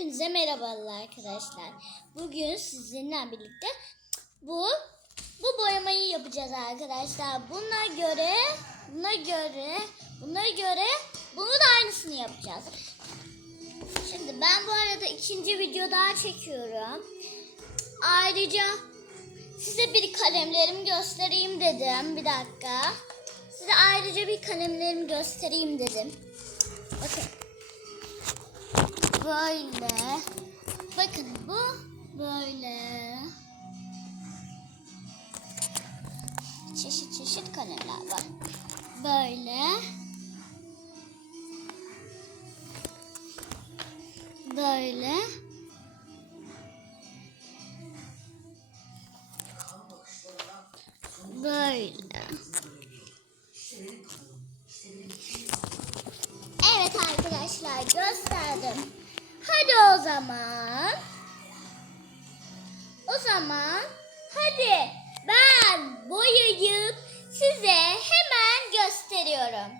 Hepinize merhabalar arkadaşlar. Bugün sizinle birlikte bu bu boyamayı yapacağız arkadaşlar. Buna göre, buna göre, buna göre bunu da aynısını yapacağız. Şimdi ben bu arada ikinci video daha çekiyorum. Ayrıca size bir kalemlerimi göstereyim dedim. Bir dakika. Size ayrıca bir kalemlerimi göstereyim dedim. Bakın. Böyle. Bakın bu böyle. Çeşit çeşit kalemler var. Böyle. Böyle. Böyle. Evet arkadaşlar gösterdim. Hadi o zaman. O zaman hadi ben boyayıp size hemen gösteriyorum.